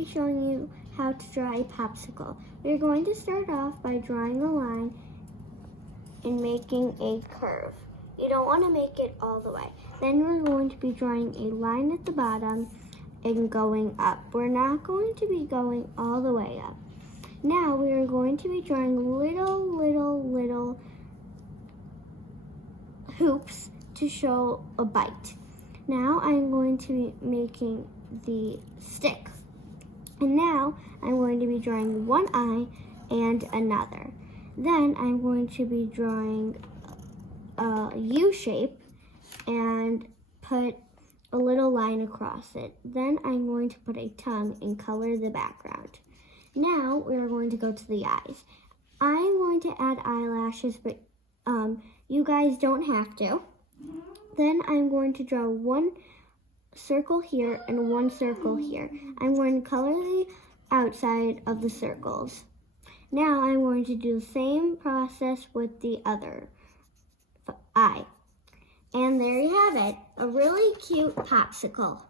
be showing you how to draw a popsicle. We're going to start off by drawing a line and making a curve. You don't want to make it all the way. Then we're going to be drawing a line at the bottom and going up. We're not going to be going all the way up. Now we are going to be drawing little hoops to show a bite. Now I'm going to be making the stick. And now I'm going to be drawing one eye and another. Then I'm going to be drawing a U shape and put a little line across it. Then I'm going to put a tongue and color the background. Now we're going to go to the eyes. I'm going to add eyelashes, but you guys don't have to. Then I'm going to draw one circle here and one circle here. I'm going to color the outside of the circles. Now I'm going to do the same process with the other eye. And there you have it, a really cute popsicle.